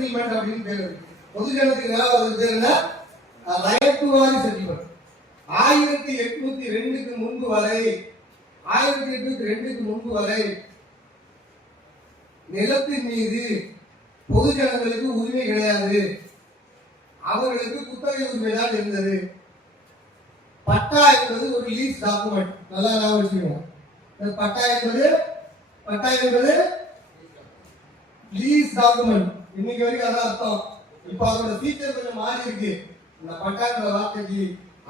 அப்படின்னு பேரு. பொதுஜனத்துக்கு நிலம் பேர் என்ன? ரைட் டு வாரி செட்டில்மெண்ட். 1802க்கு முன்பு வரை 1802க்கு முன்பு வரை நிலத்தின் மீது பொதுஜனங்களுக்கு உரிமை கிடையாது. அவர்களுக்கு குத்தகை உரிமை தான் இருந்தது. பட்டா என்பது ஒரு லீஸ் டாக்குமெண்ட். நல்லா ஞாபகம் வச்சுக்கோங்க. பட்டா என்பது லீஸ் டாக்குமெண்ட். இன்னைக்கு வரைக்கும் அதான் அர்த்தம். இப்ப அதோட ஃபீச்சர் கொஞ்சம் மாறி இருக்கு. இந்த பட்டாங்கிற வார்த்தைக்கு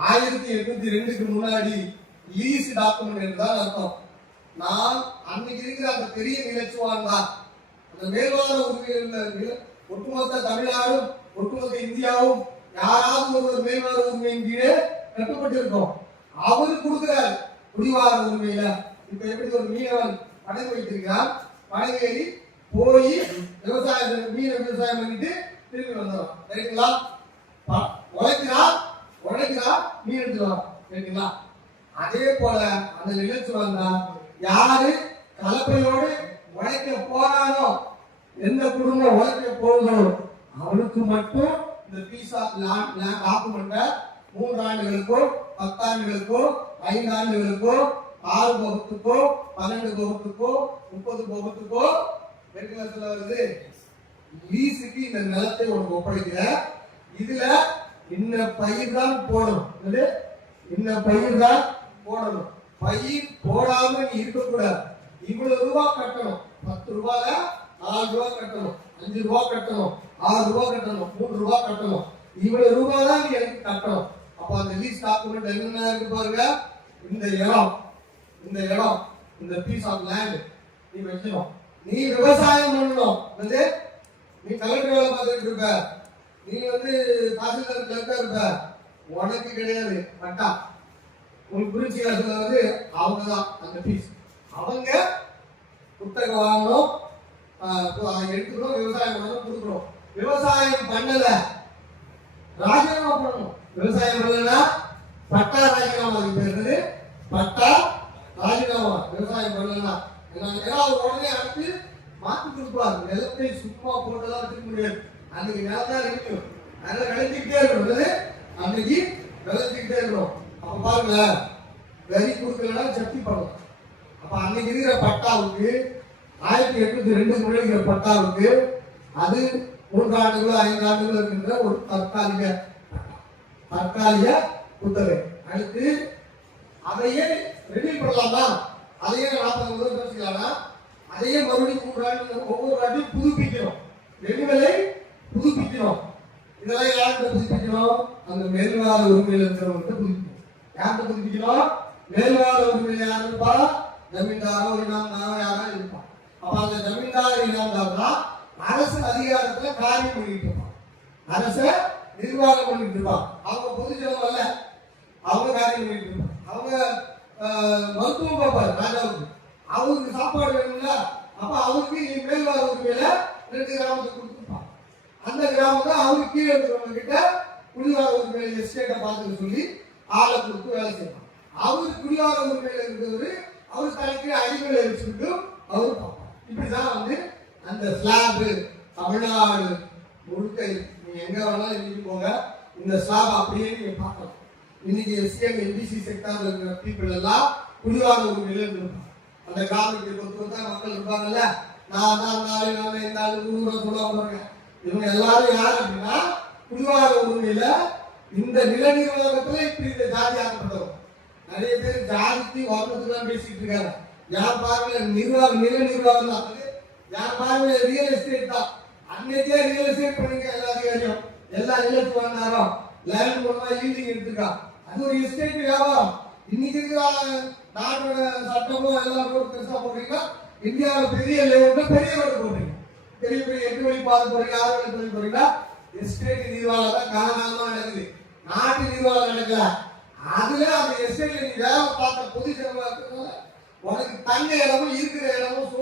1802க்கு முன்னாடி லீஸ் டாக்குமெண்ட் என்றுதான் அர்த்தம். நான் அன்னைக்கு இருக்கிற அந்த பெரிய நிலச்சுவான் தான் அந்த மேல்வார உரிமையில் ஒட்டுமொத்த தமிழ்நாடும் ஒட்டுமொத்த இந்தியாவும் யாராவது ஒரு மேல்வார உரிமையின் கீழே கட்டுப்பட்டு இருக்கோம். அவரு கொடுக்கிறார் குடிவார உரிமையில. இப்ப எப்படி ஒரு மீனவன் படகு வைத்திருக்கிறான், படகேறி போய் விவசாயம் விவசாயம் பண்ணிட்டு திரும்பி வந்துடும். ரைட்டுங்களா? உழைக்கிறா மீன் எடுத்துருவான். ரைட்டுங்களா? அதே போல அந்த நிலச்சுவான் தான் யாரு கலப்பையோடு உழைக்க போறானோ, எந்த குடும்பம் உழைக்க போகுதோ அவனுக்கு மட்டும் இந்த பீஸ் ஆஃப் லேண்ட் டாக்குமெண்ட 3 ஆண்டுகளுக்கோ 10 ஆண்டுகளுக்கோ 5 ஆண்டுகளுக்கோ 6 போகத்துக்கோ 12 போகத்துக்கோ 30 போகத்துக்கோ வெறுக்கலத்துல வருது. லீஸுக்கு இந்த நிலத்தை உனக்கு ஒப்படைக்கிற. இதுல இந்த பயிர் தான் போடணும். இந்த பயிர் தான் போடணும். பயிர் போடாம நீ இருக்கக்கூடாது. இவ்வளவு ரூபாய் கட்டணும். 10 ரூபாயில 4 ரூபாய் கட்டணும், 5 ரூபாய் கட்டணும், 6 ரூபாய் கட்டணும், 3 ரூபாய் கட்டணும். இவ்வளவு ரூபாய் தான் நீ எனக்கு கட்டணும். அப்ப அந்த லீஸ் டாக்குமெண்ட் என்ன இருக்கு பாருங்க. இந்த இடம் இந்த பீஸ் ஆஃப் லேண்ட் நீ வைக்கணும். நீ விவசாயம் பண்ணணும். நீ கலெக்டர் வேலை பார்த்துட்டு இருப்ப, நீ தாசில்தார் கிளர்க்கா இருப்ப, உனக்கு கிடையாது பட்டா. உங்களுக்கு புரிஞ்சு அவங்க தான் அந்த பீஸ். அவங்க குத்தகை வாங்கணும், எடுத்துக்கணும், விவசாயம் பண்ணணும், கொடுக்கணும். விவசாயம் பண்ணல ராஜினாமா பண்ணணும். விவசாயம் பண்ணலன்னா பட்டா ராஜினாமா. பேருது பட்டா ராஜினாமா. விவசாயம் பண்ணலன்னா உடனே அடுத்து மாற்றி கொடுப்பாரு. நிலத்தை சும்மா போட்டெல்லாம் வச்சுக்க முடியாது. அன்னைக்கு நிலம் தான் இருக்கும். அதனால விளைஞ்சிக்கிட்டே இருக்கணும். அன்னைக்கு விளைஞ்சிக்கிட்டே இருக்கணும். அப்ப பாருங்க, வரி கொடுக்கலன்னா சக்தி பண்ணணும். அப்ப அன்னைக்கு இருக்கிற பட்டாவுக்கு 1802 முன்னாடி இருக்கிற பட்டாவுக்கு அது 3 ஆண்டுகளோ 5 ஆண்டுகளோ இருக்கின்ற ஒரு தற்காலிக குத்தகை. அடுத்து அதையே ரெனியூல் பண்ணலாமா? அதையே 40 வருஷம் வச்சுக்கலாம்னா அதையே மறுபடியும் 3 ஆண்டு ஒவ்வொரு ஆண்டையும் புதுப்பிக்கணும். ரெனியூவலை புதுப்பிக்கணும். இதெல்லாம் யார்கிட்ட புதுப்பிக்கணும்? அந்த மேல்வார உரிமையில் இருக்கிறவங்க புதுப்பிக்கணும். யார்கிட்ட புதுப்பிக்கணும்? மேல்வார உரிமையில் யார் இருப்பா? ஜமீன்தாரோ இனாம்தாரோ யாராவது இருப்பான். அப்ப அந்த ஜமீன்தார் இனாம்தார் தான் அரசு அதிகாரத்துல காரியம் பண்ணிட்டு இருப்பான். அரச நிர்வாகம் பண்ணிட்டு இருப்பான். அவங்க பொதுஜனம் அல்ல, அவங்க காரியம் பண்ணிட்டு இருப்பான். அவங்க மருத்துவம் பார்ப்பாரு ராஜாவுக்கு. அவருக்கு சாப்பாடு வேணும்ல, அப்ப அவருக்கு மேல்வார உரிமையில 2 கிராமத்துக்கு கொடுத்துருப்பான். அந்த கிராமத்தை அவருக்கு கீழே இருக்கிறவங்க கிட்ட குடிவார உரிமையில எஸ்டேட்டை பார்த்துக்க சொல்லி ஆளை கொடுத்து வேலை செய்வான். அவரு குடிவார உரிமையில இருக்கிறவரு அவர் தலைக்கு அடிமையில வச்சுக்கிட்டு அவரு பார்ப்பான். இப்படிதான் அந்த ஸ்லாப் தமிழ்நாடு முழுக்க நீ எங்க வேணாலும் எழுதி போங்க. இந்த ஸ்லாப் அப்படியே நீங்க பார்க்கலாம். இன்னைக்கு எஸ்சிஎம் எம்பிசி செக்டார்ல இருக்கிற பீப்புள் எல்லாம் குடிவார உரிமையில இருந்திருப்பாங்க. அந்த கிராமத்துக்கு கொத்தா மக்கள் இருப்பாங்கல்ல, நான் சொல்லுவாங்க. இவங்க எல்லாரும் யார் அப்படின்னா குடிவார உரிமையில இந்த நில நிர்வாகத்துல இப்படி இந்த ஜாதி ஆக்கப்பட்டவங்க. நிறைய பேர் ஜாதிக்கு வர்ணத்துக்கு பேசிட்டு இருக்காங்க. யார் பார்வையில நிர்வாகம் நில நிர்வாகம் தான். யார் பார்வையில ரியல் எஸ்டேட் தான். அன்னைக்கே ரியல் எஸ்டேட் பண்ணுங்க. எல்லா அதிகாரியும் எல்லா நிலத்து வாங்கினாரும் லேண்ட் மூலமா ஈல்டிங் எடுத்துக்கா. அது ஒரு எஸ்டேட் வியாபாரம். இன்னைக்கு இருக்கிற நாட்டோட சட்டமும் எல்லாம் ரோடு பெருசா போடுறீங்கன்னா இந்தியாவில் பெரிய லேவுல பெரிய ரோடு போடுறீங்க. பெரிய பெரிய 8 வழி பாதை போறீங்க, 6 வழி பாதை போறீங்கன்னா எஸ்டேட் நிர்வாகம் தான் காலகாலமா நடக்குது. நாட்டு நிர்வாகம் நடக்கல. அதுல அந்த எஸ்டேட்ல நீ வேலை பார்த்த பொது ஜனமா இருக்கிறதுனால உனக்கு தங்க இடமும் இருக்கிற இடமும்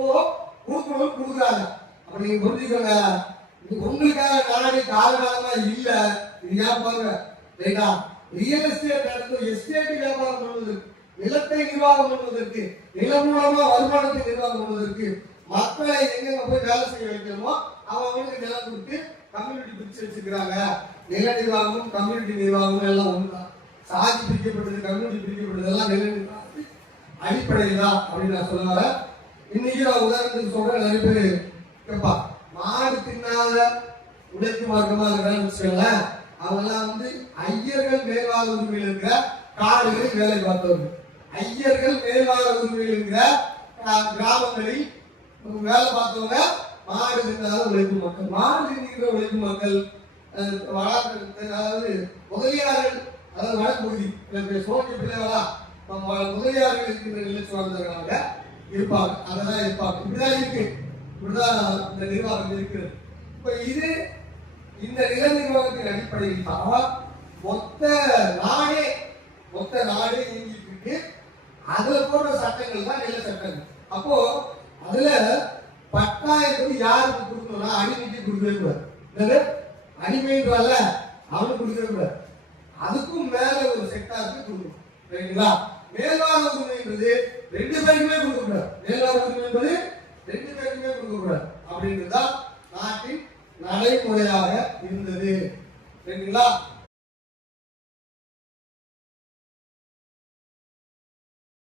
கொடுக்கணும் கொடுக்குறாங்க. அப்ப நீங்க புரிஞ்சுக்கோங்க, இது உங்களுக்காக நாடு காலகாலமா இல்ல. இது ஏன் பாருங்க, ரைட்டா? ரியல் எஸ்டேட் நடந்து எஸ்டேட் வியாபாரம் பண்ணுவதற்கு, நிலத்தை நிர்வாகம் பண்ணுவதற்கு, நிலம் மூலமா வருமானத்தை நிர்வாகம் பண்ணுவதற்கு, மக்களை எங்க போய் வேலை செய்ய வைக்கணுமோ அவங்களுக்கு நிலம் கொடுத்து கம்யூனிட்டி பிரிச்சு வச்சிருக்கிறாங்க. நில நிர்வாகமும் கம்யூனிட்டி நிர்வாகமும் எல்லாம் ஒண்ணுதான். சாதி பிரிக்கப்பட்டது, கம்யூனிட்டி பிரிக்கப்பட்டது எல்லாம் நில நிர்வாகத்தின் அடிப்படையில் தான் அப்படின்னு நான் சொல்ல வரேன். இன்னைக்கு நான் உதாரணத்துக்கு சொல்றேன். நிறைய பேர் கேட்பா, மாடு தின்னாத உழைக்கும் வர்க்கமா இருக்கிறான்னு வச்சுக்கோங்களேன். அவங்கெல்லாம் வந்து ஐயர்கள் மேல்வாழ் உரிமையில் இருக்கிற காடுகளில் வேலை பார்த்தவர்கள். ஐயர்கள் மேல்வாழ் உரிமையில் இருக்கிற கிராமங்களில் வேலை பார்த்தவங்க மாடு தின்னாத உழைக்கும் மக்கள். மாடு தின்கிற உழைக்கும் மக்கள் அதாவது முதலியார்கள், அதாவது வடப்பகுதி சோழ பிள்ளைகளா முதலியார்கள் இருக்கின்ற நிலைச்சு வாழ்ந்தவர்களாக இருப்பாங்க. அதெல்லாம் இருப்பாங்க. இப்படிதான் இருக்கு, இப்படிதான் இந்த நிர்வாகம் இருக்கிறது. இப்ப இது இந்த நில நிர்வாகத்தின் அடிப்படையில் தான் மொத்த நாடே இயங்கிட்டு இருக்கு. அதுல போன்ற சட்டங்கள் தான் நில சட்டங்கள். அப்போ அதுல பட்டாயத்துக்கு யாருக்கு கொடுக்கணும்னா அடிமைக்கு கொடுக்கவே கூடாது. அடிமைன்றல அவனுக்கு கொடுக்கவே கூடாது. அதுக்கும் மேல ஒரு செக்டாருக்கு கொடுக்கணும். சரிங்களா? மேல்வாழ் உரிமைன்றது 2 பேருக்குமே கொடுக்கக்கூடாது. மேல்வாழ் உரிமை என்பது 2 பேருக்குமே கொடுக்கக்கூடாது அப்படின்றதுதான் நாட்டின் நடைமுறையாக இருந்தது. சரிங்களா?